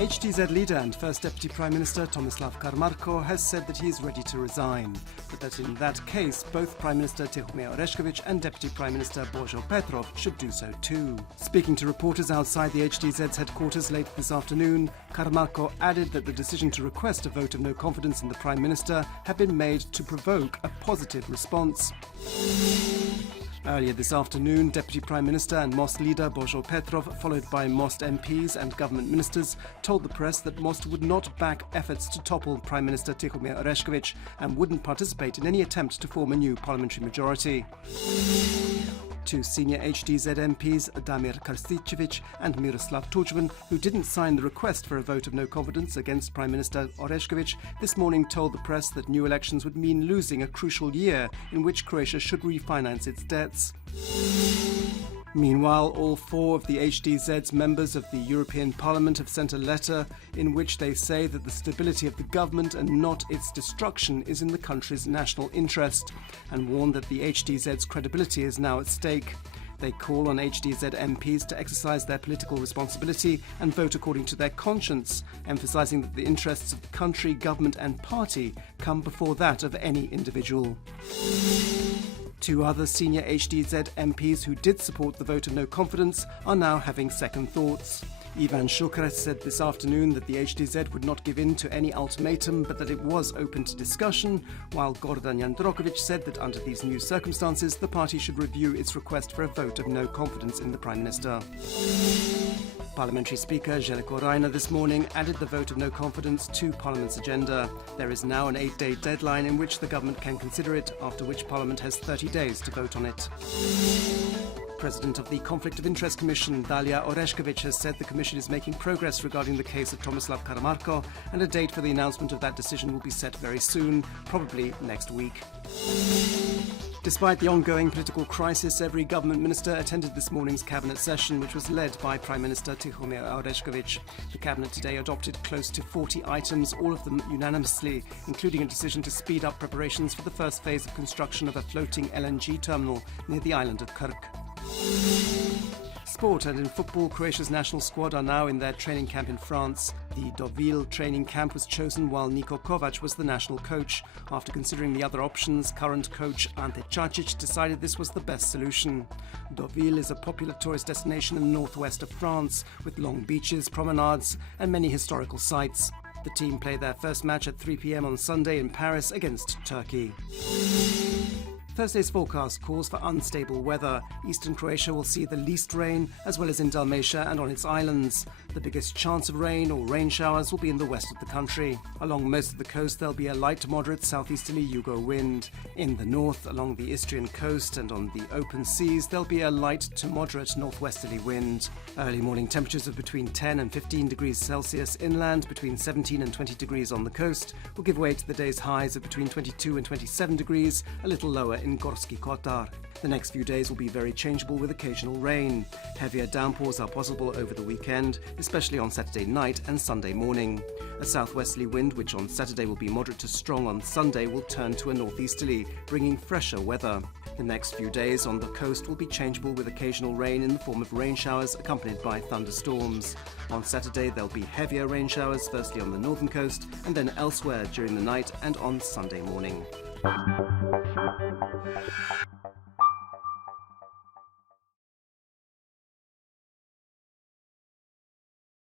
HTZ leader and First Deputy Prime Minister Tomislav Karamarko has said that he is ready to resign, but that in that case both Prime Minister Tihomir Oreshkovich and Deputy Prime Minister Božo Petrov should do so too. Speaking to reporters outside the HTZ's headquarters late this afternoon, Karamarko added that the decision to request a vote of no confidence in the Prime Minister had been made to provoke a positive response. Earlier this afternoon, Deputy Prime Minister and MOST leader Božo Petrov, followed by MOST MPs and government ministers, told the press that MOST would not back efforts to topple Prime Minister Tihomir Oreshkovich and wouldn't participate in any attempt to form a new parliamentary majority. Two senior HDZ MPs, Damir Krstičević and Miroslav Tuđman, who didn't sign the request for a vote of no confidence against Prime Minister Oreshkovich, this morning told the press that new elections would mean losing a crucial year in which Croatia should refinance its debts. Meanwhile, all four of the HDZ's members of the European Parliament have sent a letter in which they say that the stability of the government and not its destruction is in the country's national interest, and warn that the HDZ's credibility is now at stake. They call on HDZ MPs to exercise their political responsibility and vote according to their conscience, emphasising that the interests of the country, government and party come before that of any individual. Two other senior HDZ MPs who did support the vote of no confidence are now having second thoughts. Ivan Šuker said this afternoon that the HDZ would not give in to any ultimatum, but that it was open to discussion, while Gordan Jandroković said that under these new circumstances, the party should review its request for a vote of no confidence in the Prime Minister. Parliamentary Speaker Željko Reiner this morning added the vote of no confidence to Parliament's agenda. There is now an 8-day deadline in which the government can consider it, after which Parliament has 30 days to vote on it. President of the Conflict of Interest Commission, Dalia Oreshkovich, has said the Commission is making progress regarding the case of Tomislav Karamarko, and a date for the announcement of that decision will be set very soon, probably next week. Despite the ongoing political crisis, every government minister attended this morning's cabinet session, which was led by Prime Minister Tihomir Oreshkovich. The cabinet today adopted close to 40 items, all of them unanimously, including a decision to speed up preparations for the first phase of construction of a floating LNG terminal near the island of Krk. Sport, and in football, Croatia's national squad are now in their training camp in France. The Deauville training camp was chosen while Niko Kovac was the national coach. After considering the other options, current coach Ante Čačić decided this was the best solution. Deauville is a popular tourist destination in the northwest of France, with long beaches, promenades and many historical sites. The team play their first match at 3 p.m. on Sunday in Paris against Turkey. Thursday's forecast calls for unstable weather. Eastern Croatia will see the least rain, as well as in Dalmatia and on its islands. The biggest chance of rain or rain showers will be in the west of the country. Along most of the coast, there'll be a light to moderate southeasterly Yugo wind. In the north, along the Istrian coast and on the open seas, there'll be a light to moderate northwesterly wind. Early morning temperatures of between 10 and 15 degrees Celsius inland, between 17 and 20 degrees on the coast, will give way to the day's highs of between 22 and 27 degrees, a little lower in Gorski Kotar. The next few days will be very changeable with occasional rain. Heavier downpours are possible over the weekend, especially on Saturday night and Sunday morning. A southwesterly wind, which on Saturday will be moderate to strong on Sunday, will turn to a northeasterly, bringing fresher weather. The next few days on the coast will be changeable with occasional rain in the form of rain showers accompanied by thunderstorms. On Saturday there'll be heavier rain showers, firstly on the northern coast and then elsewhere during the night and on Sunday morning.